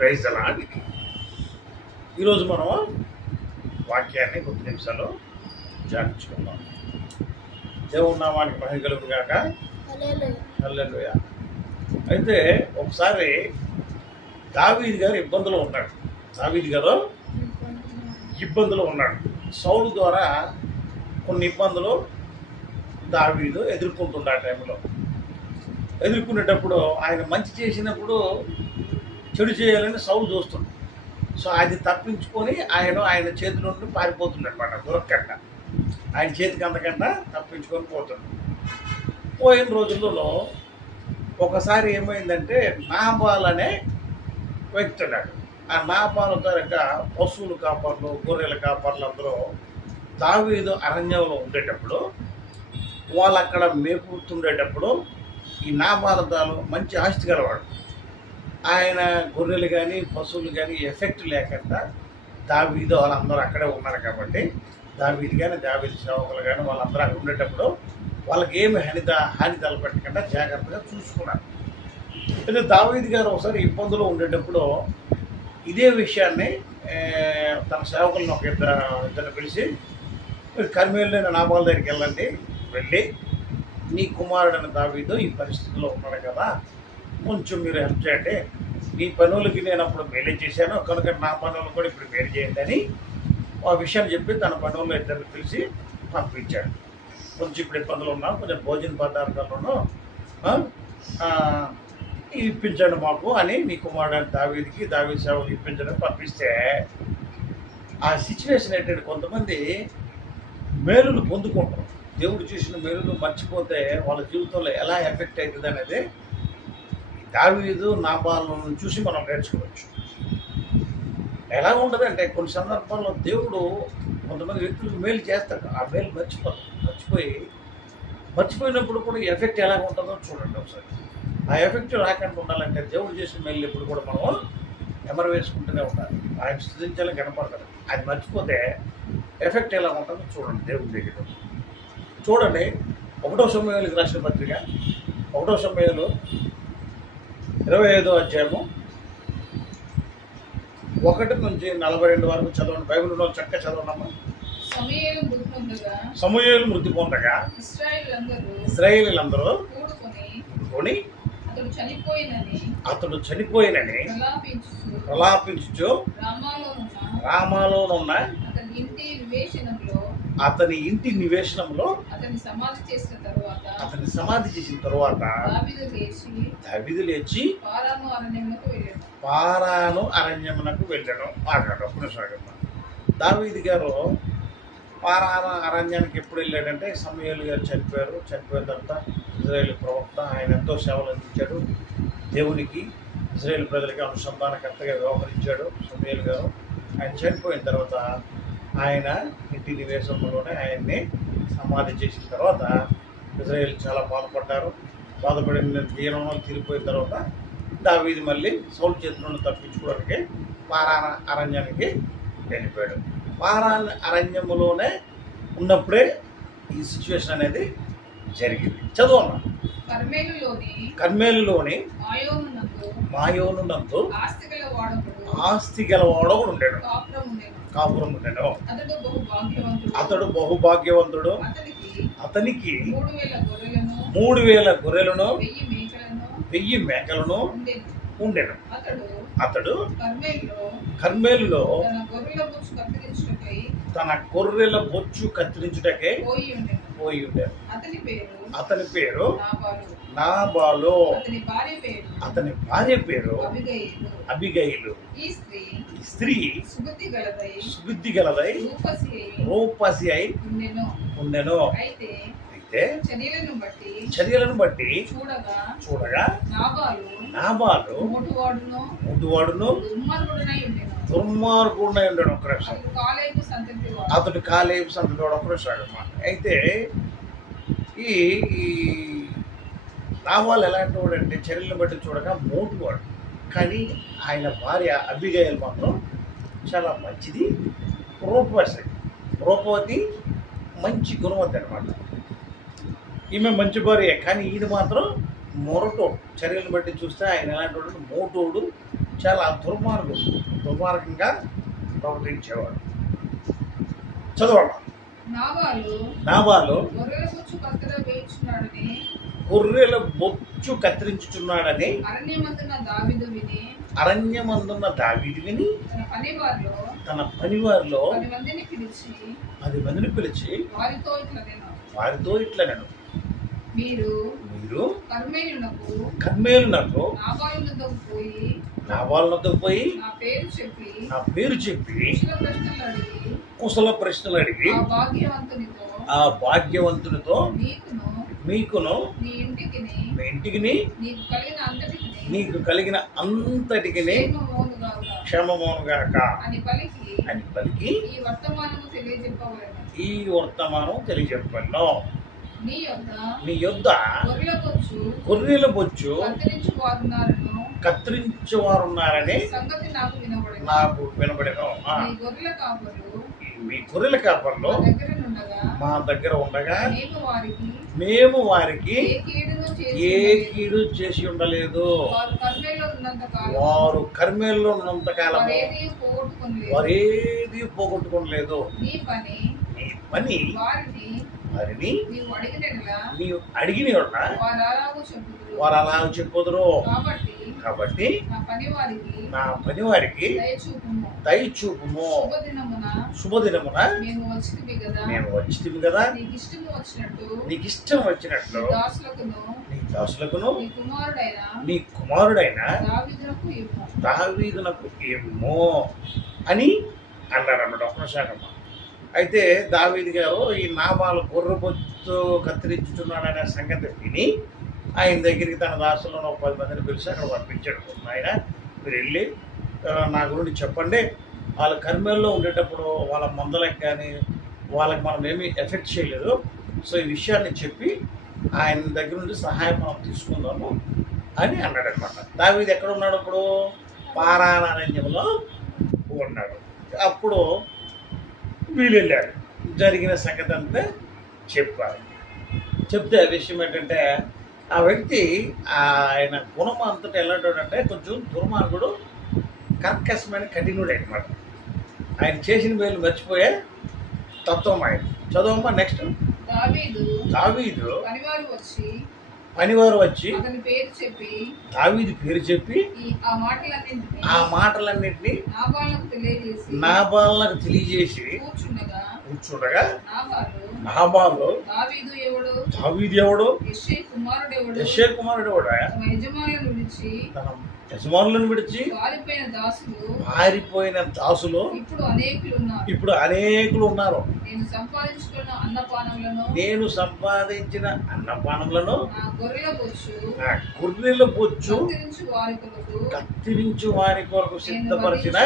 Praise the lord. ఈరోజు మనం వాక్యాన్ని కొద్ది నిమిషాలు ధ్యానించుకుందాం. దేవుని నామానికి మహిమ కలుగును గాక. హల్లెలూయా. అయితే ఒకసారి దావీదు గారు ఇబ్బందులు ఉన్నాడు. సౌలు ద్వారా కొన్ని ఇబ్బందులు దావీదు ఎదుర్కొంటుండే. ఆ టైంలో ఎదుర్కొనేటప్పుడు ఆయన మంచి చేసినప్పుడు చెడు చేయాలని సౌలు చూస్తుంది. సో అది తప్పించుకొని ఆయన చేతి నుండి పారిపోతుండనమాట. దొరకకుండా ఆయన చేతికి అందకుండా తప్పించుకొని పోయిన రోజుల్లో ఒకసారి ఏమైందంటే నాబాల్ అనే వ్యక్తి ఉన్నాడు. ఆ నాబాల్ ద్వారా పశువుల కాపర్లు, గొర్రెల కాపర్లు అందరూ దావీదు అరణ్యంలో ఉండేటప్పుడు, వాళ్ళు అక్కడ మేపుతుండేటప్పుడు ఈ నాబాలదాలు మంచి ఆస్తి గలవాడు. ఆయన గొర్రెలు కానీ పశువులు కానీ ఎఫెక్ట్ లేకుండా దావీదు వాళ్ళందరూ అక్కడే ఉన్నారు కాబట్టి దావీదు కానీ దావీదు సేవకులు కానీ వాళ్ళందరూ అక్కడ ఉండేటప్పుడు వాళ్ళకి ఏమి హాని తలపెట్టకుండా జాగ్రత్తగా చూసుకున్నారు. అయితే దావీదు గారు ఒకసారి ఇబ్బందులు ఉండేటప్పుడు ఇదే విషయాన్ని తన సేవకులను ఒక ఇద్దరు పిలిచి, కర్మేలు నాబాల దగ్గరికి వెళ్ళి నీ కుమారుడైన దావీదు ఈ పరిస్థితిలో ఉన్నాడు కదా, కొంచెం మీరు హెల్ప్ చేయండి. నీ పనులకి నేను అప్పుడు మేలు చేశాను కనుక నా పనులు కూడా ఇప్పుడు మేలు చేయండి అని ఆ విషయాన్ని చెప్పి తన పనుల్లో ఇద్దరిని పిలిచి పంపించాడు. కొంచెం ఇప్పుడు ఇబ్బందులు ఉన్నాం, కొంచెం భోజన పదార్థాలను ఇప్పించండి మాకు అని నీ కుమారుడైన దావీదు సేవలు ఇప్పించడం పంపిస్తే, ఆ సిచ్యువేషన్ ఏంటంటే కొంతమంది మేలులు పొందుకుంటారు. దేవుడు చేసిన మేలులు మర్చిపోతే వాళ్ళ జీవితంలో ఎలా ఎఫెక్ట్ అవుతుంది అనేది దావీదు నాబాలను చూసి మనం నేర్చుకోవచ్చు. ఎలా ఉంటుందంటే కొన్ని సందర్భాల్లో దేవుడు కొంతమంది వ్యక్తులకు మేలు చేస్తాడు, ఆ మేలు మర్చిపోయినప్పుడు కూడా ఎఫెక్ట్ ఎలా ఉంటుందో చూడండి ఒకసారి. ఆ ఎఫెక్ట్ రాకుండా ఉండాలంటే దేవుడు చేసిన మేలు ఎప్పుడు కూడా మనం ఎమరు వేసుకుంటూనే ఉండాలి. ఆయన స్థుతించాలని కనపడతాడు. అది మర్చిపోతే ఎఫెక్ట్ ఎలా ఉంటుందో చూడండి. దేవుడి దగ్గర చూడండి. 1 సమూయేలుకి రాసిన పత్రిక 1 సమూయేలు 25వ అధ్యాయము 1 నుంచి 42 వరకు చదవండి. బైబిల్లో చక్కగా చదవనమ్మా. సమూయేలు మృతి పొందగా ఇశ్రాయేలీయులందరూ కూడుకొని అతడు చనిపోయినని ప్రలాపించుచు రామాలోనున్న అతని ఇంటి నివేశనంలో అతని సమాధి చేసిన తరువాత దావీదు లేచి పారాను అరణ్యమునకు వెళ్ళాను. దావీదు గారు పారాను అరణ్యానికి ఎప్పుడు వెళ్ళాడంటే, సమూయేలు గారు చనిపోయిన తర్వాత ఇశ్రాయేలు ప్రవక్త, ఆయన ఎంతో సేవలు అందించాడు దేవునికి, ఇశ్రాయేలు ప్రజలకి అనుసంధానకర్తగా వ్యవహరించాడు సమూయేలు గారు. ఆయన చనిపోయిన తర్వాత ఆయన ఇంటి నివేశంలోనే ఆయన్ని సమాధి చేసిన తర్వాత ఇశ్రాయేలు చాలా బాధపడిన దీనంలో తీరిపోయిన తర్వాత దావీదు మళ్ళీ సౌలు చేతుల నుండి తప్పించుకోవడానికి పారాన అరణ్యానికి వెళ్ళిపోయాడు. పారాన అరణ్యములోనే ఉన్నప్పుడే ఈ సిచ్యువేషన్ అనేది జరిగింది. చదువున్నా. కర్మేలులోని మాయోనునందు ఆస్తి గలవాడు ఉండేడు, కాపురం ఉండేను. అతడు బహుభాగ్యవంతుడు. అతనికి 3000 గొర్రెలను 1000 మేకలను ఉండెను. అతడు కర్మేలులో తన గొర్రెల బొచ్చు కత్తిరించుటకే పోయి ఉండేను. అతని పేరు నాబాలు. అతని భార్య పేరు అబిగయిలు. ఈ స్త్రీ సుబుద్ధి గలదై రూపసి అయి ఉండెను. అయితే చర్యలను బట్టి చూడగా నాబాలు ముట్టువాడును దుర్మార్గుడై ఉండడు. అతడు కాలేబు సంతతి వాడు. అయితే ఈ నాబాలు ఎలాంటి వాడు అంటే చర్యలను బట్టి చూడగా మోటువాడు. కానీ ఆయన భార్య అబిగయల్ మాత్రం చాలా మంచిది, రూపవతి, మంచి గుణవతి అనమాట. ఈమె మంచి భార్య. కానీ ఈయన మాత్రం మొరటోడు. చర్యలను బట్టి చూస్తే ఆయన ఎలాంటి వాడు, మోటోడు, చాలా దుర్మార్గంగా ప్రవర్తించేవాడు. చదవండి. నాబాలు గొర్రెల బొచ్చు కత్తిరించుచున్నాడని అరణ్యమందున్న దావీదు విని తన పనివారిలో 10 మందిని పిలిచి వారితో ఇట్లా నేను మీరు కర్మేలునకు నాబాలునకు పోయి నా పేరు చెప్పి కుశల ప్రశ్నలు అడిగి ఆ భాగ్యవంతునితో మీకును మీ ఇంటికి నీకు కలిగిన అంతటికి క్షేమమోనుగాక అని పలికి ఈ వర్తమానం తెలియజెప్పను. నీ యొద్ద గొర్రెల బొచ్చు కత్తిరించేవారున్నారని నాకు వినబడను. మీ గొర్రెల కాపర్లు మా దగ్గర ఉండగా మేము వారికి ఏ కీడు చేసి ఉండలేదు. వారు కర్మేల్లో ఉన్నంతకాలం వారేది పోగొట్టుకోలేదు. నీ పని వారిని నీవు అడిగిన వారు అలాగ చెప్పుదురు. కాబట్టి నా పని వారికి దయచూపుము. శుభదినమున మేము వచ్చితిమి కదా, నీకు ఇష్టం వచ్చినట్లు నీ దాసులకును నీ కుమారుడైన దావీదునకు ఇమ్ము అని అన్నాడు అన్నమాట ఒక్కసారమ్మ. అయితే దావీదు గారు ఈ నాబాలు గొర్రెబొచ్చు కత్తిరించుతున్నాడనే సంగతి విని ఆయన దగ్గరికి తన దాసులను 10 మందిని పిలిచి అక్కడ పంపించాడు. ఆయన మీరు వెళ్ళి నా గురించి చెప్పండి, వాళ్ళ కర్మల్లో ఉండేటప్పుడు వాళ్ళ మందలకు కానీ వాళ్ళకి మనం ఏమీ ఎఫెక్ట్ చేయలేదు. సో ఈ విషయాన్ని చెప్పి ఆయన దగ్గర నుండి సహాయం మనం తీసుకుందాము అని అన్నాడు అనమాట. దావీదు ఎక్కడ ఉన్నాడు? ఇప్పుడు పారారణ్యంలో ఉన్నాడు. అప్పుడు వీళ్ళు వెళ్ళారు, జరిగిన సంగతి అంతా చెప్పారు. చెప్తే ఆ విషయం ఏంటంటే ఆ వ్యక్తి ఆయన గుణం అంతటా ఎలాంటాడంటే కొంచెం దుర్మార్గుడు, కర్కశమైన కఠినుడు అనమాట. ఆయన చేసిన మేలు మర్చిపోయే తత్వం ఆయన. చదవమ్మా నెక్స్ట్. దావీదు పనివారు వచ్చి దావీదు పేరు చెప్పి ఆ మాటలన్నింటినీ నాబాలునకు తెలియజేసి కూర్చుండగా నాబాలు దావీదు ఎవడు? యెష్షై కుమారుడు తన యజమానులను విడిచి పారిపోయిన దాసులు ఇప్పుడు అనేకులు ఉన్నారు. నేను సంపాదించిన అన్నపానములను నా గొర్రెల బొచ్చు కత్తిరించు వారి కొరకు సిద్ధపరిచిన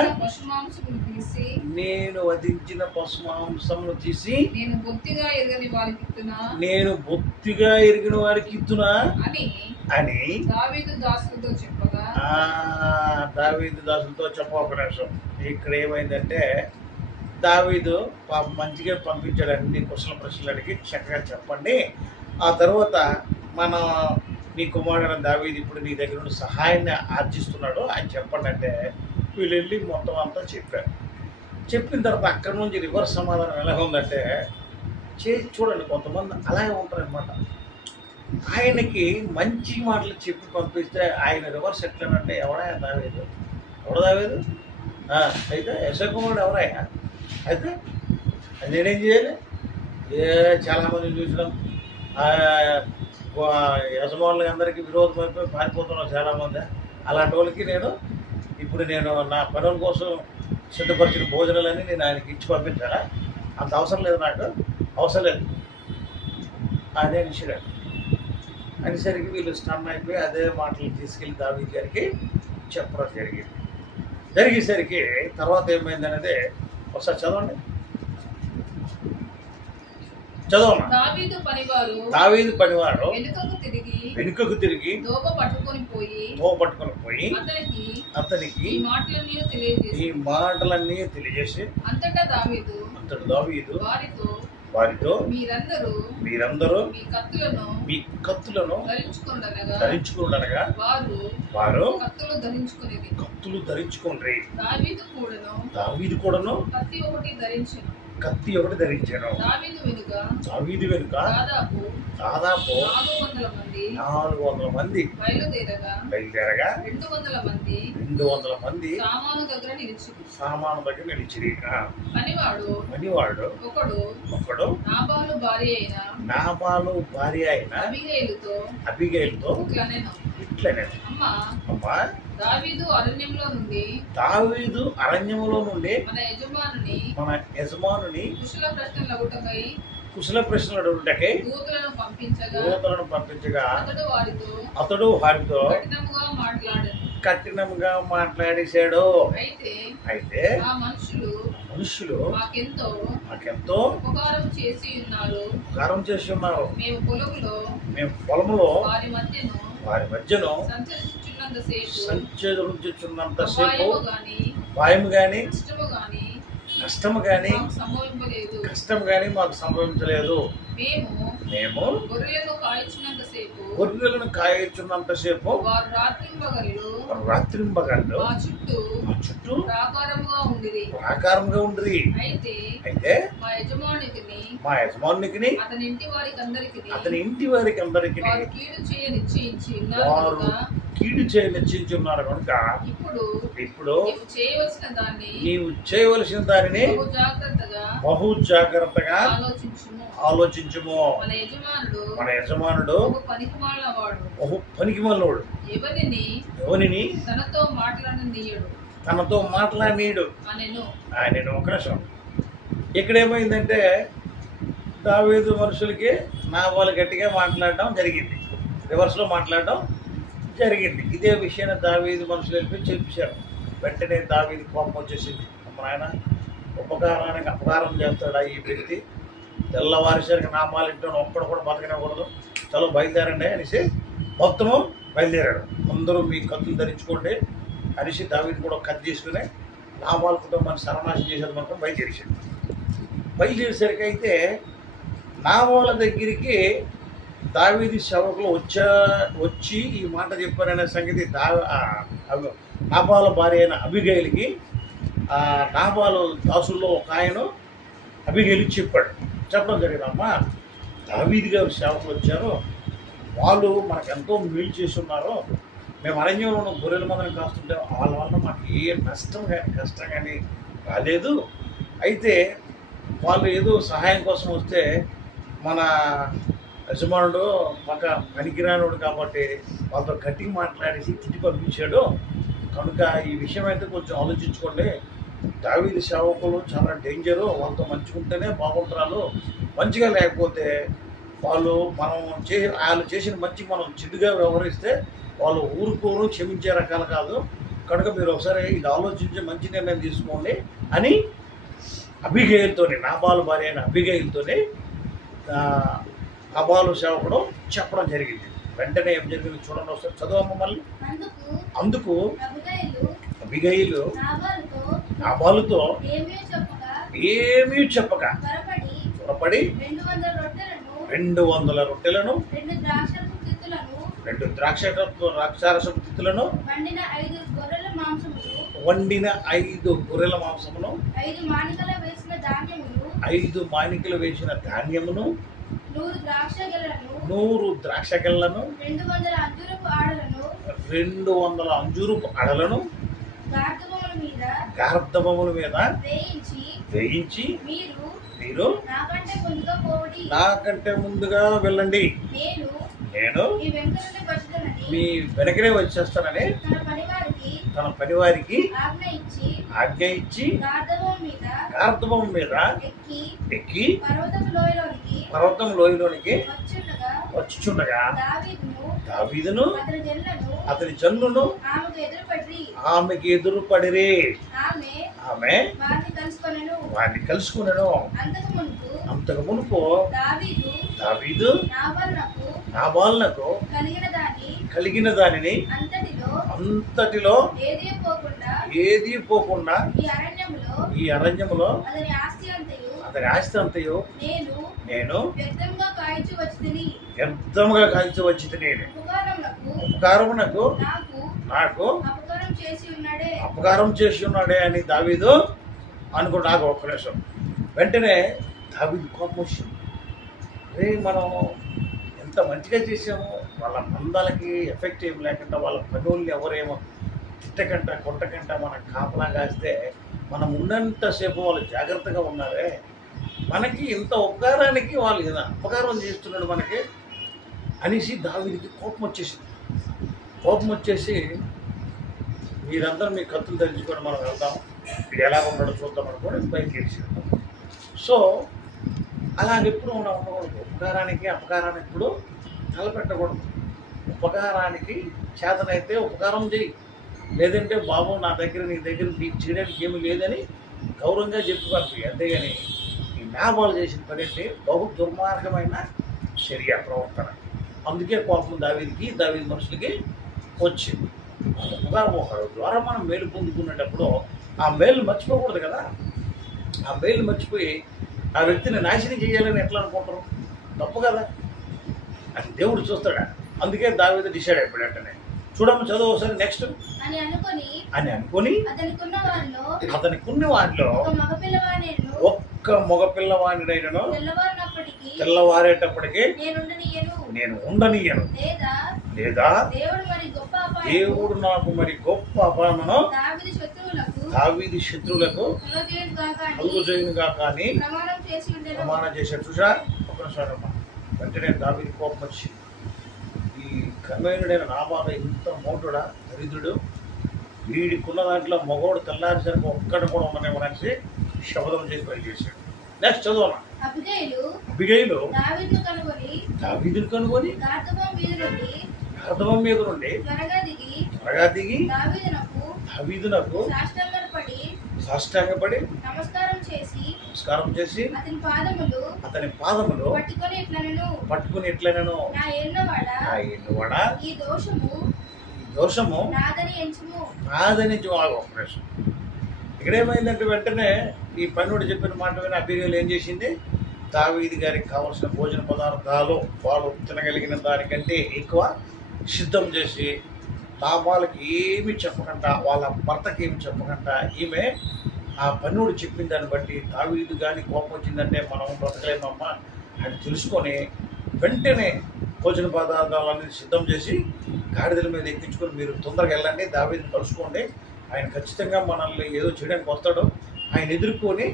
నేను వధించిన పశుమాంసమును తీసి నేను బొత్తిగా ఎరిగిన వారికి ఇద్దునా అని దావీదు దాసులతో చెప్పక నిమిషం. ఇక్కడ ఏమైందంటే దావీదు మంచిగా పంపించాడు. అన్ని కుశల ప్రశ్నలు అడిగి చక్కగా చెప్పండి, ఆ తర్వాత మన నీ కుమారుడు దావీదు ఇప్పుడు నీ దగ్గర నుండి సహాయాన్ని ఆర్జిస్తున్నాడు అని చెప్పండి అంటే వీళ్ళు వెళ్ళి మొత్తం అంతా చెప్పారు. చెప్పిన తర్వాత అక్కడి నుంచి రివర్స్ సమాధానం ఎలా ఉందంటే చేసి చూడండి, కొంతమంది అలాగే ఉంటారనమాట. ఆయనకి మంచి మాటలు చెప్పి పంపిస్తే ఆయన రివర్స్ ఎట్లనంటే ఎవడా దావీదు అయితే యెష్షై కుమారుడు ఎవరాయా? అయితే నేనేం చేయాలి? చాలామంది చూసినాం, యజమానులకి అందరికీ విరోధమైపోయి పారిపోతున్నాం చాలామంది. అలాంటి వాళ్ళకి ఇప్పుడు నేను నా పనుల కోసం సిద్ధపరిచిన భోజనాలన్నీ నేను ఆయనకి ఇచ్చి పంపించాలా? అంత అవసరం లేదు, నాకు అవసరం లేదు అదే విషయం అనేసరికి వీళ్ళు స్టన్ అయిపోయి అదే మాటలు తీసుకెళ్ళి దావీదు గారికి చెప్పడం జరిగేసరికి తర్వాత ఏమైంది అనేది ఒకసారి చదవండి. చదవమ్మా. దావీదు పనివారు వెనుకకు తిరిగి దోవ పట్టుకొని పోయి అతనికి ఈ మాటలన్నీ తెలియజేసి అంతటా దావీదు వారితో మీరందరూ మీ కత్తులను ధరించుకుండనగా వారు కత్తులు ధరించుకుండ్రి. దావీదు కూడాను కత్తి ఒకటి ధరించాను. దావీదు వెనుక దాదాపు 400 మంది బయలుదేరగా 200 మంది సామాను దగ్గర నిలిచిరి. పనివాడు ఒకడు నాబాలు భార్య అయిన అబిగైలుతో ఇట్లనే, అమ్మా దావీదు అరణ్యంలో నుండి మన యజమానుని కుశల ప్రశ్నలు అడుగుటకై దూతలను పంపించగా అతడు వారితో కఠినంగా మాట్లాడేశాడు. అయితే ఆ మనుషులు మాకెంతో ఉపకారం చేసి ఉన్నారు. మేము పొలంలో వారి మధ్యను సంచరించుచున్నంతసేపు భయము గాని కష్టము గాని మాకు సంభవించలేదు. మేము గొర్రెలను కాయచున్నంతసేపు రాత్రింబగళ్ళు మా చుట్టూ ప్రాకారముగా ఉండిరి. అయితే మా యజమానునికి అతని ఇంటి వారికి అందరికి వారు కీడు చేయ నిశ్చయించున్నారు కనుక ఇప్పుడు నీవు చేయవలసిన దానిని బహు జాగ్రత్తగా ఆలోచించుము. మన యజమానుడు బహు పనికిమాలినోడు, ఎవరిని తనతో మాట్లాడనీయుడు. ఆయన ఒక నిమిషం. ఇక్కడేమైందంటే దావీదు మనుషులకి నాబాలు గట్టిగా మాట్లాడడం జరిగింది, రివర్స్లో మాట్లాడడం జరిగింది. ఇదే విషయాన్ని దావీదు మనుషులు వెళ్ళి చెప్పారు. వెంటనే దావీదు కోపం వచ్చేసింది. ఆయన ఉపకారానికి అపకారం చేస్తాడా ఈ వ్యక్తి? తెల్లవారిసరికి నామాలు ఇంట్లో ఒక్కడు కూడా బతకనివ్వకూడదు, చలో బయలుదేరండి అనేసి మొత్తము బయలుదేరాడు. అందరూ మీ కత్తులు ధరించుకోండి అనేసి దావీదు కూడా కత్తి తీసుకుని నామాల కుటుంబాన్ని సర్వనాశనం చేసేది మాత్రం బయలుదేరేసరికి అయితే నామాల దగ్గరికి దావీదు సేవకులు వచ్చి ఈ మాట చెప్పారనే సంగతి నాబాలు భార్య అయిన అబిగైలుకి నాబాలు దాసుల్లో ఒక ఆయన అబిగైలు చెప్పడం జరిగిందమ్మా, దావీదు గారు సేవకులు వచ్చారు, వాళ్ళు మనకు ఎంతో మేలు చేసి ఉన్నారు, మేము అరణ్యంలో గొర్రెల మందని కాస్తుంటే వాళ్ళ వల్ల మాకు ఏ నష్టం కానీ కష్టం కానీ రాలేదు. అయితే వాళ్ళు ఏదో సహాయం కోసం వస్తే మన యజమానుడు మాకు పనికిరానుడు కాబట్టి వాళ్ళతో గట్టిగా మాట్లాడేసి తిట్టి పంపించాడు. కనుక ఈ విషయం అయితే కొంచెం ఆలోచించుకోండి. దావీదు సేవకులు చాలా డేంజరు, వాళ్ళతో మంచిగా ఉంటేనే బాగుంటారు, మంచిగా లేకపోతే వాళ్ళు చేసిన మంచి మనం చెడుగా వ్యవహరిస్తే వాళ్ళు ఊరుకోరు, క్షమించే రకాలు కాదు. కనుక మీరు ఒకసారి ఇది ఆలోచించి మంచి నిర్ణయం తీసుకోండి అని అబిగైలుతోని, నాబాలు భార్య అయిన అబిగైలుతోని నాబాలు సేవకుడు చెప్పడం జరిగింది. వెంటనే ఏం జరిగింది చూడండి ఒకసారి, చదవమ్మ మళ్ళీ. అందుకు అబిగైలు నాబాలుతో ఏమీ చెప్పక త్వరపడి 200 రొట్టెలను 2 ద్రాక్షారసపు తిత్తులను వండిన 5 గొర్రెల మాంసమును 5 మానికలు వేసిన ధాన్యమును 100 ద్రాక్ష గెల్లను 200 అంజూరపు అడలను గార్ధబముల మీద వేయించి మీరు నాకంటే ముందుగా వెళ్ళండి, నేను మీ వెనకనే వచ్చేస్తానని తన పనివారికి ఆజ్ఞ ఇచ్చి గార్ధబము మీద ఎక్కి పర్వతం లోయలోనికి వచ్చుచుండగా దావీదును అతని జనులను ఆమెకి ఎదురుపడిరి. ఆమె వారిని కలుసుకునను. అంతకు మునుపు దావీదు నాబాలునకు కలిగిన దానిని అంతటిలో ఏదీ పోకుండా ఈ అరణ్యములో అతని ఆస్తి అంతయు నేను వ్యర్థముగా కాల్చి వచ్చి నేను ఉపకారమునకు నాకు అపకారం చేసి ఉన్నాడే అని దావీదు అనుకుంటా. నాకు ఒక్క నిమిషం. వెంటనే దావీదు కోపం వచ్చింది. అరే మనం ఎంత మంచిగా చేసాము, వాళ్ళ మందలకి ఎఫెక్ట్ ఏం లేకుండా వాళ్ళ పనుల్ని ఎవరేమో తిట్టకంట కొట్టకంట మనం కాపలా కాస్తే మనం ఉన్నంతసేపు వాళ్ళు జాగ్రత్తగా ఉన్నారే, మనకి ఇంత ఉపకారానికి వాళ్ళు అపకారం చేస్తున్నాడు మనకి అనేసి దావీదుకి కోపం వచ్చేసింది. కోపం వచ్చేసి మీరందరూ మీ కత్తులు ధరించుకొని మనం వెళ్దాం, ఇది ఎలా ఉన్నాడో చూద్దాం అనుకోని బయటికి వెళ్ళింది. సో అలాగెప్పుడు మనం ఉండకూడదు. ఉపకారానికి అపకారానికి ఇప్పుడు తలపెట్టకూడదు. ఉపకారానికి చేతనైతే ఉపకారం చేయి, లేదంటే బాబు నా దగ్గర నీ దగ్గర నీకు చేయడానికి ఏమీ లేదని గౌరవంగా చెప్పి పంపి. అంతేగాని ఈ నాబాలు చేసిన పని అంటే బహు దుర్మార్గమైన చర్య ప్రవర్తన. అందుకే కోపం దావీదికి దావీది మనుషులకి వచ్చింది. ఉపకారం ఒకరి ద్వారా మనం మేలు పొందుకునేటప్పుడు ఆ మేలు మర్చిపోకూడదు కదా. ఆ మేలు మర్చిపోయి ఆ వ్యక్తిని నాశనం చేయాలని ఎట్లా అనుకుంటారు? తప్పు కదా. అది దేవుడు చూస్తాడా. అందుకే దావీదు డిసైడ్ అయిపోయాడనే. చూడమ్మ చదువు ఒకసారి నెక్స్ట్. అని అనుకొని అతనికి ఉన్న వారిలో ఒక్క మగపిల్లవాడినైనను తెల్లవారేటప్పటికి నేను ఉండనీయను, లేదా దేవుడు నాకు మరి గొప్ప అపాయమును దావీదు శత్రువులకు కలుగజేయునుగా కానీ ప్రమాణం చేశాడు. చూసా ఒక నిమిషం. వెంటనే దావీదు కోపం వచ్చింది. ఈ కర్మేయుడైన నాబాలు ఇంత మోటుడా దరిద్రుడు, వీడికున్న దాంట్లో మగోడు తెల్లారిసరికి ఒక్కడు కూడా ఉండనేమనేసి శబ్దం చేసి బయలుదేశాడు. నెక్స్ట్ చదువునా. అబిగైలు దావీదును కనుగొని అర్థం మీద నుండి త్వరగా దిగి దావీదునకు సాష్టాంగపడి నమస్కారం చేసి అతని పాదములు పట్టుకుని ఎట్లనను, నా ఏళ్ళవాడా ఈ దోషము నాదని ఆపరేషన్. ఇక్కడేమైందంటే వెంటనే ఈ పన్నుడు చెప్పిన మాట విని అబిగైలు ఏం చేసింది? దావీదు గారికి కావాల్సిన భోజన పదార్థాలు వాళ్ళు తినగలిగిన దానికంటే ఎక్కువ సిద్ధం చేసి నాబాలుకి ఏమి చెప్పకుండా, వాళ్ళ భర్తకి ఏమి చెప్పకుండా, ఈమె ఆ పన్నుడు చెప్పిన దాన్ని బట్టి దావీదు కానీ కోపం వచ్చిందంటే మనం బ్రతకలేమమ్మా అని తెలుసుకొని వెంటనే భోజన పదార్థాలన్నీ సిద్ధం చేసి గాడిదల మీద ఎక్కించుకొని మీరు తొందరగా వెళ్ళండి, దావీదుని కలుసుకోండి, ఆయన ఖచ్చితంగా మనల్ని ఏదో చేయడానికి వస్తాడు, ఆయన ఎదుర్కొని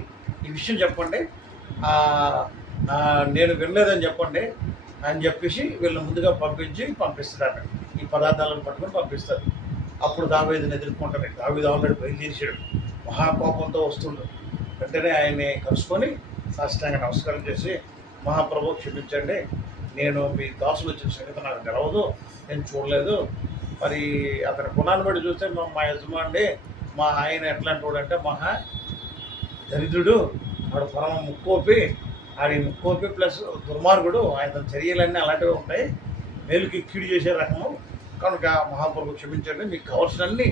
ఈ విషయం చెప్పండి, నేను వినలేదని చెప్పండి అని చెప్పేసి వీళ్ళని ముందుగా పంపిస్తాడు. ఈ పదార్థాలను పట్టుకొని పంపిస్తారు. అప్పుడు దావీదుని ఎదుర్కొంటారు. దావీదు ఆల్రెడీ బయలుదేరాడు, మహాకోపంతో వస్తుండు. వెంటనే ఆయన్ని కలుసుకొని సాష్టాంగ నమస్కారం చేసి, మహాప్రభు క్షమించండి, నేను మీ దాసులు వచ్చిన సంగతి నాకు తెలవదు, నేను చూడలేదు. మరి అతని గుణాన్ని బట్టి చూస్తే మా యజమానుడే మా ఆయన ఎట్లాంటి వాడంటే మహా దరిద్రుడు, వాడు పరమ ముక్కోపి, ఆడి ముక్కోపి ప్లస్ దుర్మార్గుడు, ఆయన చర్యలన్నీ అలాంటివి ఉంటాయి, మేలుకి కీడు చేసే రకము. కనుక మహాప్రభు క్షమించండి, మీకు కావాల్సినన్ని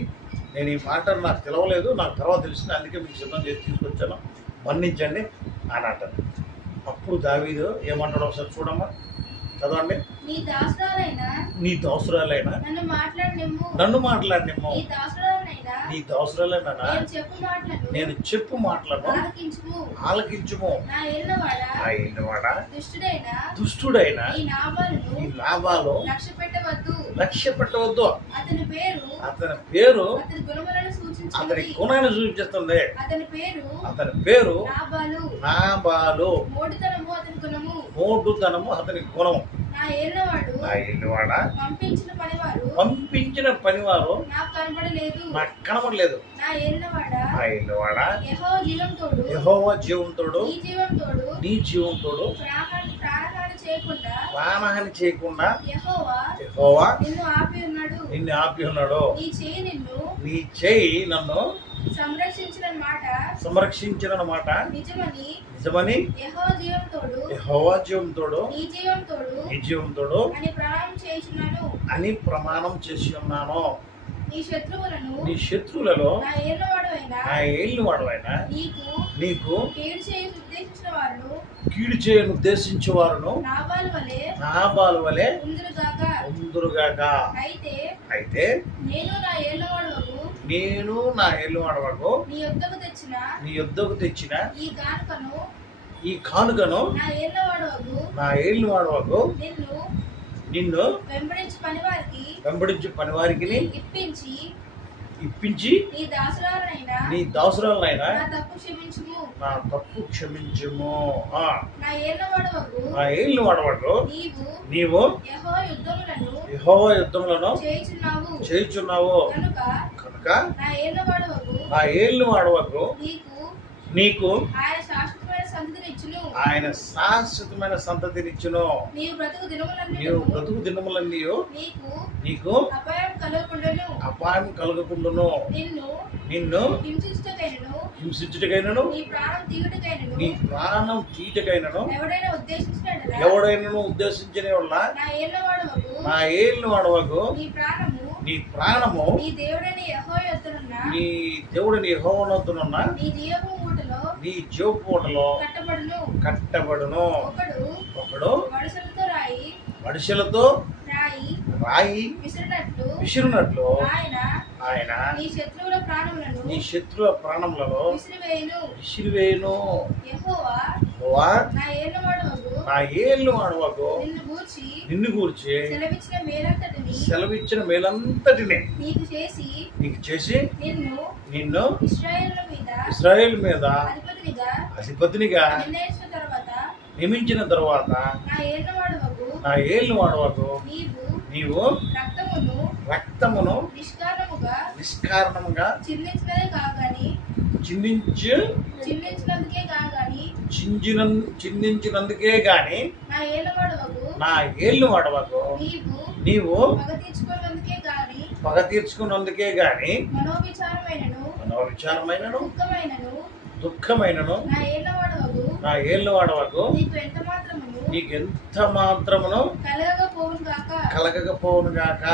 నేను ఈ మాట నాకు తెలవలేదు, నాకు తర్వాత తెలిసింది, అందుకే మీకు సిద్ధం చేసి తీసుకొచ్చాను, మన్నించండి అని అంటారు. అప్పుడు దావీదు ఏమంటాడో ఒకసారి చూడమ్మా, చదవండి. నీ దాసురాలైనా నన్ను మాట్లాడినేమో, నీ దాసురాలైనా నేను చెప్పు మాటలను ఆలకించుము. దుష్టుడైన ఈ నాబాలు లక్ష్య పెట్టవద్దు. అతని పేరు అతని గుణాన్ని సూచిస్తుంది. అతని పేరు నాబాలు, మోటుతనము అతని గుణము. నా ఏళ్ళవాడ పంపించిన పనివారు నాకు కనబడలేదు. నా ఏళ్ళవాడ యెహోవా జీవంతోడు, నీ జీవంతోడు ప్రాణహాని చేయకుండా యెహోవా నిన్ను ఆపి ఉన్నాడు. నీ చేయి నన్ను సంరక్షించిన మాట నిజమని యెహోవా జీవంతోడు, నీ జీవంతోడు అని ప్రమాణం చేసి ఉన్నాను. నీ శత్రువులలో నా ఏళ్ళవాడవైనా నీకు కీడు చేయు ఉద్దేశించిన వారును కీడు చేయను ఉద్దేశించే వారును నాబాలు వలె ఉందురుగాక. అయితే నేను నా ఏలువాడవకు నీ యొద్దకు తెచ్చిన ఈ కానుకను నా ఏలువాడవకు నిన్ను వెంబడించు పనివారికి ఇప్పించి నీ దాసురాలనైనా నా తప్పు క్షమించుము. నా ఏళ్ళు వాడవకు నీవు యెహోవా యుద్ధములను చేయుచున్నావు కనుక నా ఏళ్ళు వాడవకు నీకు ఆయన శాశ్వతమైన సంతతినిచ్చును. నీవు బ్రతుకు దినములన్నీ నీకు అపాయం కలగకుండాను నిన్ను హింసించుటకైనను నీ ప్రాణం తీయటకైనను ఎవడైనను ఉద్దేశించిన వల్ల నా ఏళ్ళు వాడవకు నీ ప్రాణము నీ దేవుడిని యెహోవానొద్దనున్న నీ జీవపూటలో కట్టబడును. ఒకడు మనుషులతో రాయి విసిరినట్లు ఆయన నీ శత్రువుల ప్రాణములలో విసిరివేయును. నా ఏళ్ళు వాడవకు నిన్ను గూర్చి సెలవిచ్చిన మేలంతటిని నీకు చేసి నిన్ను ఇశ్రాయేలు మీద అధిపతినిగా నియమించిన తర్వాత నా ఏళ్ళు వాడవకు నీవు రక్తమును నిష్కారణముగా చిందించినందుకే గాని నా ఏళ్ళు వాడవకు నీవు పగ తీర్చుకున్నందుకే గాని మనోవిచారమైనను దుఃఖమైనను నా ఏళ్ళు వాడవకు నీకు ఎంత మాత్రమును కలగకపోవును గాక.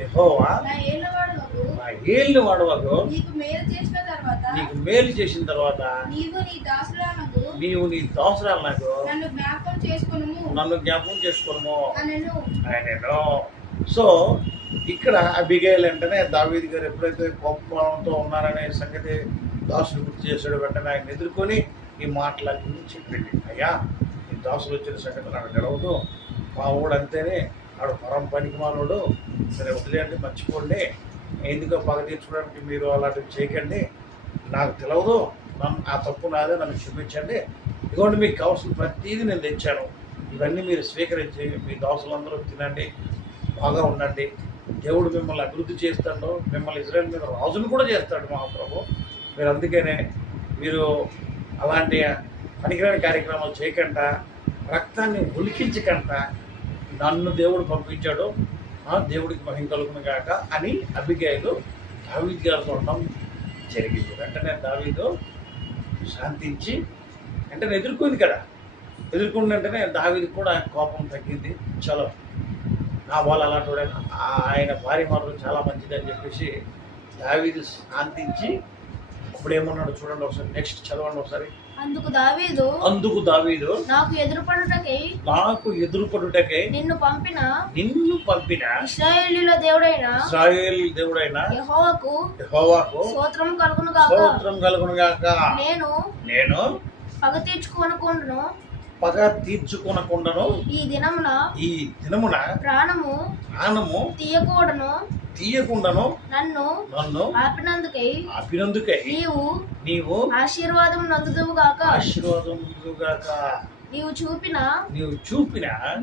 యెహోవా నా ఏళ్ళు వాడవకు నీకు మేలు చేసిన తర్వాత నీవు నీ దాసురాలకు నన్ను జ్ఞాపకం చేసుకును ఆయనను. సో ఇక్కడ అబిగయల్ వెంటనే దావీదు గారు ఎప్పుడైతే కోపంతో ఉన్నారనే సంగతి దాసులు గుర్తు చేశాడు. వెంటనే ఆయన ఎదుర్కొని ఈ మాటలన్నీ చెప్పింది. అయ్యా ఈ దాసులు వచ్చిన సంగతి నాకు తెలవదు, మా ఊడు అంతేనే ఆడు పరం పనికి మానవుడు, సరే వదిలేయండి, మర్చిపోండి, ఎందుకో పగ తీర్చుకోవడానికి మీరు అలాంటివి చేయకండి, నాకు తెలవదు, ఆ తప్పు నాదే, నన్ను క్షమించండి, ఇదిగోండి మీకు కావాల్సిన ప్రతిదీ నేను తెచ్చాను, ఇవన్నీ మీరు స్వీకరించి మీ దాసులందరూ తినండి, బాగా ఉండండి, దేవుడు మిమ్మల్ని అభివృద్ధి చేస్తాడు, మిమ్మల్ని ఇజ్రాయేల్ మీద రాజును కూడా చేస్తాడు మహాప్రభు, మీరు అందుకనే మీరు అలాంటి పనికిరాని కార్యక్రమాలు చేయకుండా రక్తాన్ని ఉలికించకుండా నన్ను దేవుడు పంపించాడు, దేవుడికి మహిమ కలుగును గాక అని అబిగయలు దావీదు గారితో ఉండడం జరిగింది. వెంటనే దావీదు శాంతించి వెంటనే ఎదుర్కొంది కదా, ఎదుర్కొన్న వెంటనే దావీదు కూడా కోపం తగ్గింది. చలో నా వాళ్ళు అలాంటి ఆయన భార్య మాత్రం చాలా మంచిదని చెప్పేసి దావీదు శాంతించి ఇప్పుడు ఏమన్నాడు చూడండి ఒకసారి, నెక్స్ట్ చదవండి ఒకసారి. అందుకు దావీదు నాకు ఎదురుపడుటకై నిన్ను పంపిన ఇశ్రాయేలీయుల దేవుడైన యెహోవాకు స్తోత్రం కలుగును గాక. నేను పగ తీర్చుకొనకుండాను ఈ దినమున ప్రాణము తీయకుండాను నన్ను ఆపినందుకై నీవు ఆశీర్వాదం నందుదువు గాక. నీవు చూపిన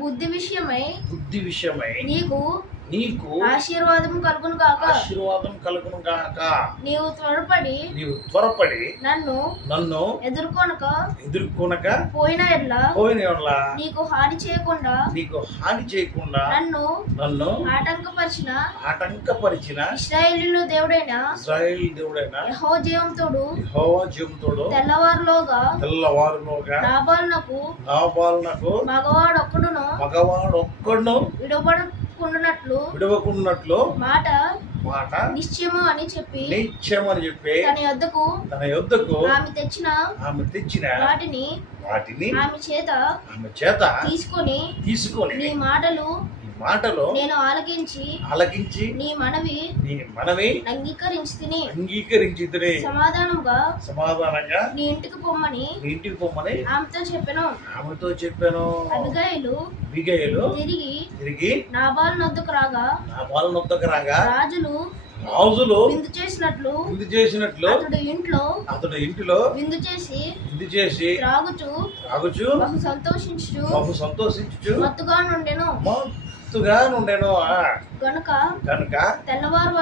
బుద్ధి విషయమై నీకు ఆశీర్వాదం కలుగును గాక. నీవు త్వరపడి నన్ను ఎదుర్కొనక పోయిన ఎడల నీకు హాని చేయకుండా నన్ను ఆటంకపరిచిన ఇశ్రాయేలీయుల దేవుడైన యెహోవాజీవంతోడు తెల్లవారులోగా నాబాలునకు మగవాడొక్కడును విడవకున్నట్లు మాట నిశ్చయము అని చెప్పి తన యొద్దకు ఆమె తెచ్చిన వాటిని ఆమె చేత తీసుకొని నీ మాటలు నేను ఆలకించి నీ మనవి అంగీకరించి సమాధానంగా నీ ఇంటికి పొమ్మని ఆమెతో చెప్పాను. అబిగయలు తిరిగి నాబాలు నొద్దకు రాగా రాజులు విందు చేసినట్లు అతడు ఇంటిలో విందు చేసి త్రాగుచు బహు సంతోషించుచు మత్తుగా నుండెను గనుక తెల్లవారు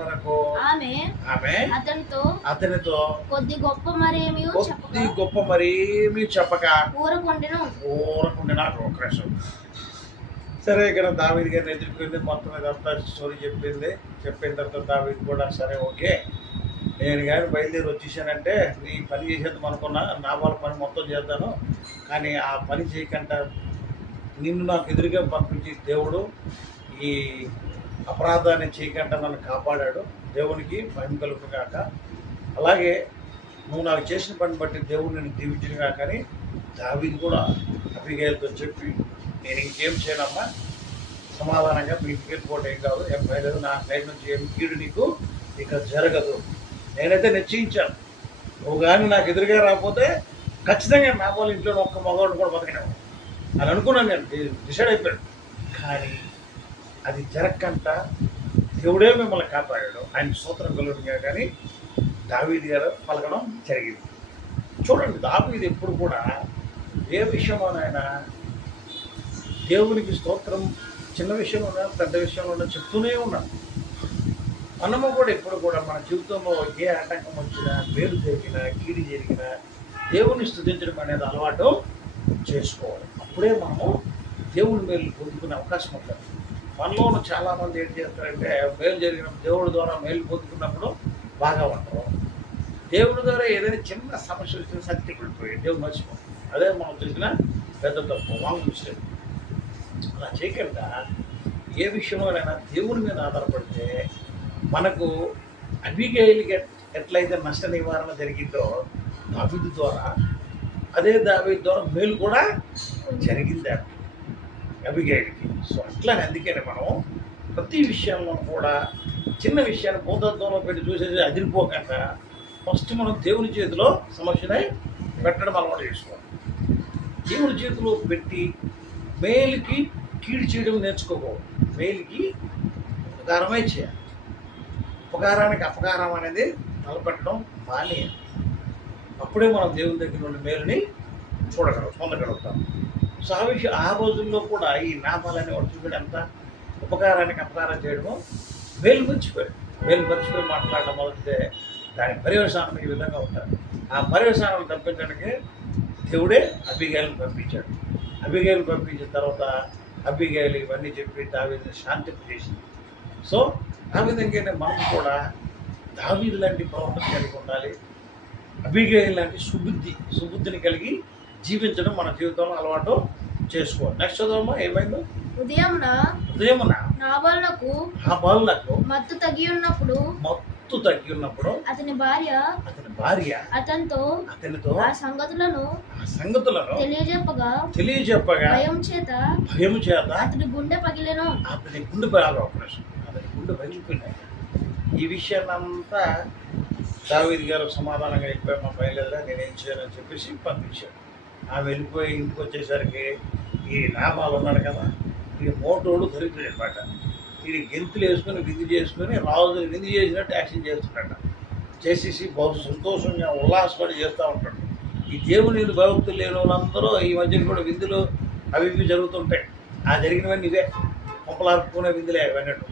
వరకు ఆమె అతనితో కొద్ది గొప్ప మరేమీ చెప్పక ఊరకుండెను. సరే, ఇక్కడ దావీదు గారిని ఎదుర్కొంది, మొత్తం ఇదంతా స్టోరీ చెప్పిన తర్వాత దావీదు కూడా సరే ఓకే, నేను కానీ బయలుదేరి వచ్చేసానంటే నీ పని చేసేద్దాం అనుకున్నా, నా వాళ్ళ పని మొత్తం చేద్దాను, కానీ ఆ పని చేయకుండా నిన్ను నాకు ఎదురుగా పంపించి దేవుడు ఈ అపరాధాన్ని చేయకుండా నన్ను కాపాడాడు. దేవునికి భయం కలుగును కాక, అలాగే నువ్వు నాకు చేసిన పని బట్టి దేవుడు నేను దీవించిన కాక అని దావీదు కూడా అబిగయీలుతో చెప్పి, నేను ఇంకేం చేయనమ్మా, సమాధానంగా మీ ఇంటికి వెళ్ళిపోవడం ఏం కాదు, ఏం భయలేదు, నా సైడ్ నుంచి ఏం కీడు నీకు ఇక జరగదు, నేనైతే నిశ్చయించాను, నువ్వు కానీ నాకు ఎదురుగా రాకపోతే ఖచ్చితంగా నా వాళ్ళ ఇంట్లో ఒక్క మగవాడిని కూడా బతకనేవాడు అని అనుకున్నాను. నేను డిసైడ్ అయిపోయాడు. కానీ అది జరగకుండా దేవుడే మిమ్మల్ని కాపాడాడు, ఆయన స్తోత్రం కలుగుగా కానీ దావీదు గారు పలకడం జరిగింది. చూడండి, దావీదు ఎప్పుడు కూడా ఏ విషయంలోనైనా దేవునికి స్తోత్రం, చిన్న విషయంలో పెద్ద విషయంలో చెప్తూనే ఉన్నాను. మనము కూడా ఎప్పుడు కూడా మన జీవితంలో ఏ ఆటంకం వచ్చినా, మేలు జరిగినా, కీడు జరిగినా దేవుని స్తుతించడం అనేది అలవాటు చేసుకోవాలి. అప్పుడే మనము దేవుని మేలు పొందుకునే అవకాశం ఉంటుంది. మనలో చాలామంది ఏం చేస్తారంటే, మేలు జరిగిన దేవుడి ద్వారా మేలు పొందుకున్నప్పుడు బాగా ఉంటారు, దేవుడి ద్వారా ఏదైనా చిన్న సమస్య వచ్చిన సత్యం పడిపోయి దేవుడు మర్చిపోతాం. అదే మనం చేసిన పెద్ద తప్పు, రాంగ్ మిస్టేక్. అలా చేయకుండా ఏ విషయంలోనైనా దేవుని మీద ఆధారపడితే మనకు అబిగయీలుకి ఎట్లయితే నష్ట నివారణ జరిగిందో దావీదు ద్వారా, అదే దావీదు ద్వారా మేలు కూడా జరిగింది అబిగయీలుకి. సో అట్లానే అందుకని మనం ప్రతి విషయంలో కూడా చిన్న విషయాన్ని భూతత్వంలో పెట్టి చూసేది అదిరిపోకుండా ఫస్ట్ మనం దేవుని చేతిలో సమస్యనే పెట్టడం అలవాటు చేసుకోవాలి. దేవుని చేతిలో పెట్టి మేలుకి కీడు చేయడం నేర్చుకోకూడదు, మేలుకి ఉపకారమే చేయాలి. ఉపకారానికి అపకారం అనేది తలపెట్టడం మానేయాలి. అప్పుడే మనం దేవుని దగ్గర నుండి మేలుని పొందగలుగుతాం. సో ఆ రోజుల్లో కూడా ఈ నామాలని వాడు చూపడం ఎంత ఉపకారానికి అపకారం చేయడము, మేలు మర్చిపోయి మాట్లాడడం మొదటితే దాని పర్యవసానం ఈ విధంగా ఉంటారు. ఆ పర్యవసానాన్ని తప్పించడానికి దేవుడే అబిగయీలుని పంపించాడు. అబిగయీలుని పంపించిన తర్వాత అబిగయీలు ఇవన్నీ చెప్పి దావీదుని శాంతింపజేసింది. సో ఆ విధంగానే మనం కూడా దావీదు లాంటి ప్రవర్తన కలిగి ఉండాలి, అబిగయీలు లాంటి సుబుద్ధిని కలిగి జీవించడం మన జీవితంలో అలవాటు చేసుకోవాలి. నెక్స్ట్ చదవమ్మా, ఏమైందో? ఉదయమున నాబాలునకు మత్తు తగ్గి ఉన్నప్పుడు అతని భార్య అతనితో ఆ సంగతులను తెలియజెప్పగా భయం చేత అతని గుండె పగిలెను. అతని గుండె పగిలిపోయినాయి. ఈ విషయాన్నంతా దావీదు గారు సమాధానంగా అయిపోయి మా బయలుదేరా నేనేం చేయాలని చెప్పేసి పంపించాడు. ఆమె వెళ్ళిపోయి ఇంటికి వచ్చేసరికి ఈ నామాలు ఉన్నాడు కదా, ఈ మోటోడు దొరికిపోయాడు అనమాట. ఇది గెంతులు వేసుకొని విందు చేసుకొని రాజు విందు చేసినట్టు యాక్షన్ చేస్తున్నాడు. చేసేసి బహు సంతోషంగా ఉల్లాసపడి చేస్తూ ఉంటాడు. ఈ దేవుని భక్తులు లేని వాళ్ళందరూ ఈ మధ్యన కూడా విందులు అవి ఇవి జరుగుతుంటాయి. ఆ జరిగినవన్నీ ఇవే పంపలాడుకునే విందులే అవన్నట్టు.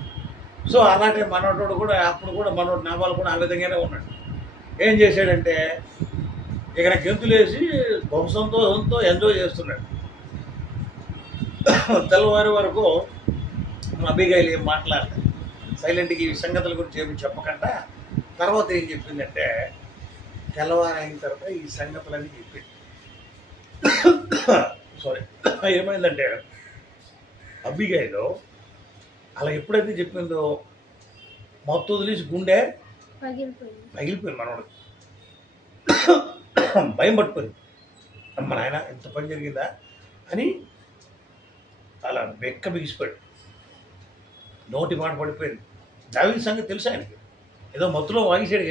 సో అలాంటి మనోడు కూడా అప్పుడు కూడా మనోడు నామాలు కూడా ఆ విధంగానే ఉన్నాడు. ఏం చేశాడంటే ఇక్కడ గెంతులేసి బహు సంతోషంతో ఎంజాయ్ చేస్తున్నాడు. తెల్లవారి వరకు అబిగయీలు ఏం మాట్లాడలేదు, సైలెంట్గా ఈ సంగతుల గురించి ఏమి చెప్పకుండా తర్వాత ఏం చెప్పిందంటే, తెల్లవారు అయిన తర్వాత ఈ సంగతులన్నీ చెప్పింది. ఏమైందంటే అబిగయీలు అలా ఎప్పుడైతే చెప్పిందో మొత్తం వదిలేసి గుండె పగిలిపోయింది మనవాడు. భయం పట్టుకుంది. అమ్మ నాయన ఎంత పని జరిగిందా అని అలా బెక్క బిగిసిపోయాడు. నోటి మాట పడిపోయింది. దావీదు సంగతి తెలుసు ఆయనకి, ఏదో మత్తులో వాగిసాడు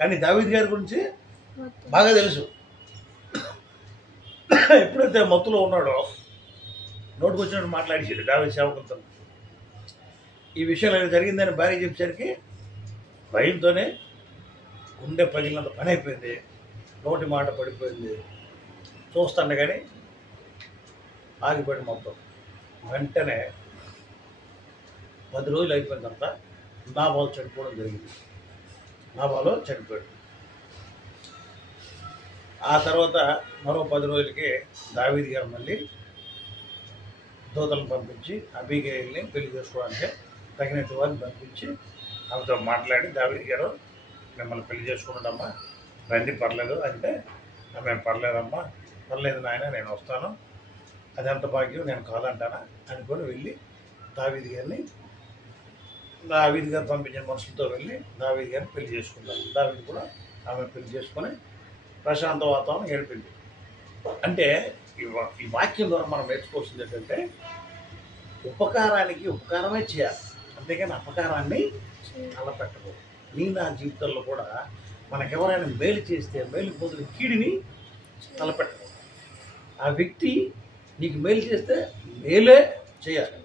కానీ దావీదు గారి గురించి బాగా తెలుసు. ఎప్పుడైతే మత్తులో ఉన్నాడో నోటికి వచ్చినట్టు మాట్లాడేసాడు దావీదు సేవకులతో. ఈ విషయం ఏదో జరిగిందని భార్య చెప్పేసరికి భయంతోనే గుండె పగిలినంత పని అయిపోయింది. నోటి మాట పడిపోయింది. చూస్తాను కానీ ఆగిపోయింది మొత్తం. వెంటనే 10 రోజులు అయిపోయిన తర్వాత నాబాలు చనిపోవడం జరిగింది. నాబాలు చనిపోయాడు. ఆ తర్వాత మరో 10 రోజులకి దావీదు గారు మళ్ళీ దూతలను పంపించి అబీగయల్ని పెళ్లి చేసుకోవడానికి తగినట్టు వారిని పంపించి ఆమెతో మాట్లాడి, దావీదు గారు మిమ్మల్ని పెళ్లి చేసుకున్నాడమ్మా, రండి పర్లేదు అంటే, మేము పర్లేదమ్మా, పర్లేదు నాయన నేను వస్తాను, అదంత భాగ్యం నేను కాదంటానా అనుకొని వెళ్ళి దావీదు గారు పంపించిన మనుషులతో వెళ్ళి దావీదు గారిని పెళ్లి చేసుకున్నారు. దావీదు కూడా ఆమె పెళ్లి చేసుకొని ప్రశాంత వాతావరణం ఏర్పడింది. అంటే ఈ వాక్యం ద్వారా మనం నేర్చుకోవాల్సింది ఏంటంటే ఉపకారానికి ఉపకారమే చేయాలి, అంతేగాని అపకారాన్ని తలపెట్టకూడదు. నా జీవితంలో కూడా మనకెవరైనా మేలు చేస్తే మేలు బదులు కీడిని తలపెట్టకూడదు. ఆ వ్యక్తి నీకు మేలు చేస్తే మేలే చేయాలి.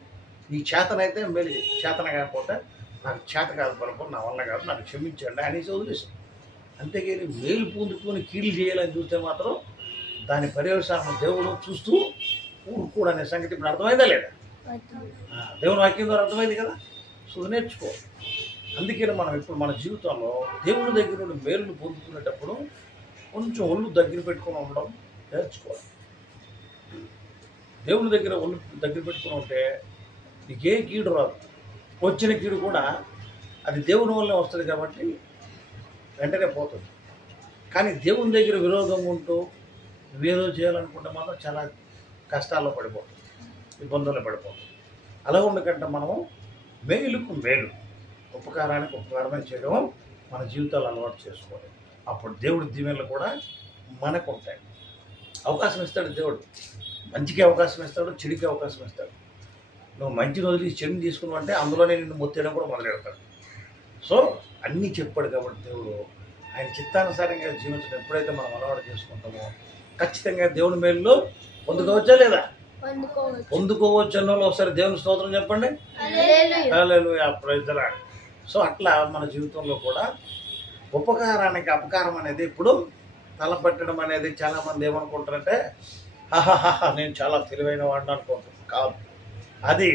నీ చేతనైతే మేలు చేతన కాకపోతే నాకు చేత కాదు పరప, నా వల్ల కాదు, నాకు క్షమించండి అనేసి వదిలేసాం. అంతేగాని మేలు పొందుకొని కీళ్ళు చేయాలని చూస్తే మాత్రం దాని పర్యవసానం దేవుడు చూస్తూ ఊరుకోడు అనే సంగతి ఇప్పుడు అర్థమైందా లేదా? దేవుని వాక్యం ద్వారా అర్థమైంది కదా. సో నేర్చుకో. అందుకని మనం ఇప్పుడు మన జీవితంలో దేవుని దగ్గర నుండి మేలును పొందుకునేటప్పుడు కొంచెం ఒళ్ళు దగ్గర పెట్టుకుని ఉండడం నేర్చుకోవాలి. దేవుని దగ్గర ఒళ్ళు దగ్గర పెట్టుకుని ఉంటే నీకే కీడు రాదు. వచ్చిన కీడు కూడా అది దేవుని వల్లే వస్తుంది కాబట్టి వెంటనే పోతుంది. కానీ దేవుని దగ్గర విరోధంగా ఉంటూ నువ్వేదో చేయాలనుకుంటే మాత్రం చాలా కష్టాల్లో పడిపోతుంది, ఇబ్బందుల్లో పడిపోతుంది. అలా ఉండకంటే మనము మేలుకు మేలు, ఉపకారానికి ఉపకారమే చేయడం మన జీవితాలు అలవాటు చేసుకోవాలి. అప్పుడు దేవుడి దీవెనలు కూడా మనకు ఉంటాయి. అవకాశం ఇస్తాడు దేవుడు. మంచికి అవకాశం ఇస్తాడు, చెడుకి అవకాశం ఇస్తాడు. నువ్వు మంచి రోజులు చెడుని తీసుకున్నావు అంటే అందులోనే నిన్ను మొత్తేయడం కూడా మొదలెడతాడు. సో అన్నీ చెప్పాడు కాబట్టి దేవుడు ఆయన చిత్తానుసారంగా జీవించడం ఎప్పుడైతే మనం అలవాటు చేసుకుంటామో ఖచ్చితంగా దేవుని మేలులో పొందుకోవచ్చా లేదా? పొందుకోవచ్చు అన్న వాళ్ళు ఒకసారి దేవుని స్తోత్రం చెప్పండి. హల్లెలూయా, ప్రైజ్ ది లార్డ్. సో అట్లా మన జీవితంలో కూడా ఉపకారానికి అపకారం అనేది ఇప్పుడు తలపెట్టడం అనేది చాలామంది ఏమనుకుంటారంటే హాహాహా నేను చాలా తెలివైన వాడిని అనుకుంటాను. కాదు, అది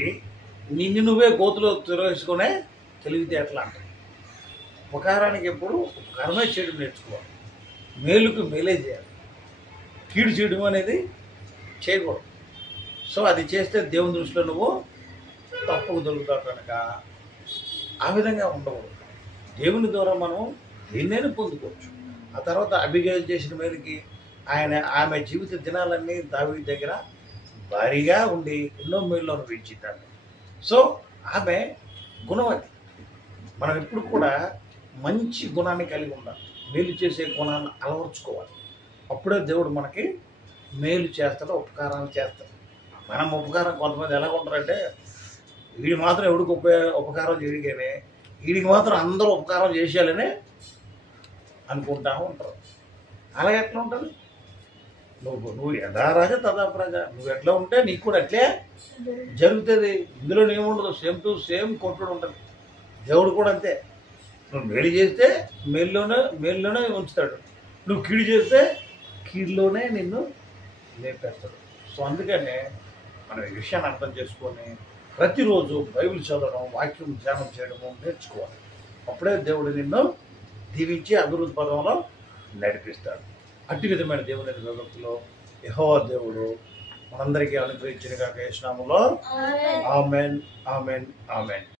నిన్ను నువ్వే గోతులో తిరగేసుకునే తెలివితేటలు అంటారు. ఉపకారానికి ఎప్పుడు ఉపకారమే చేయడం నేర్చుకోవాలి, మేలుకు మేలే చేయాలి, కీడు చేయడం అనేది చేయకూడదు. సో అది చేస్తే దేవుని దృష్టిలో నువ్వు తప్పుకు దొరుకుతావు కనుక ఆ విధంగా ఉండకూడదు. దేవుని ద్వారా మనం దేన్నైనా పొందుకోవచ్చు. ఆ తర్వాత అబిగైల్ చేసిన మేలుకి ఆమె జీవిత దినాలన్నీ దావీదు దగ్గర భారీగా ఉండి ఎన్నో మేళ్ళు అనుభవించిందాన్ని. సో ఆమె గుణవతి. మనం ఎప్పుడు కూడా మంచి గుణాన్ని కలిగి ఉండాలి, మేలు చేసే గుణాన్ని అలవర్చుకోవాలి. అప్పుడే దేవుడు మనకి మేలు చేస్తాడు, ఉపకారాలు చేస్తాడు. మనం ఉపకారం కొంతమంది ఎలా ఉంటారంటే వీడి మాత్రం ఎవడికి ఉపకారం చేయగానే వీడికి మాత్రం అందరూ ఉపకారం చేసేయాలని అనుకుంటా ఉంటారు. అలాగే ఎట్లా ఉంటుంది? నువ్వు యథా రాజా తదా ప్రజ, నువ్వు ఎట్లా ఉంటే నీకు కూడా అట్లే జరుగుతుంది. ఇందులో ఏముండదు, సేమ్ టు సేమ్ కొట్టుడు ఉంటుంది. దేవుడు కూడా అంతే. నువ్వు మేలు చేస్తే మేలులోనే ఉంచుతాడు, నువ్వు కీడు చేస్తే కీడులోనే నిన్ను లేపేస్తాడు. సో అందుకనే మనం ఈ విషయాన్ని అర్థం చేసుకొని ప్రతిరోజు బైబిల్ చదవడం, వాక్యం ధ్యానం చేయడము నేర్చుకోవాలి. అప్పుడే దేవుడు నిన్ను దీవించి అభివృద్ధి పదంలో నడిపిస్తాడు. అట్టి విధమైన దేవుని విభక్తిలో యెహోవా దేవుడు మనందరికీ అనుగ్రహించిన కాక యేసు నామములో ఆమేన్, ఆమేన్, ఆమేన్.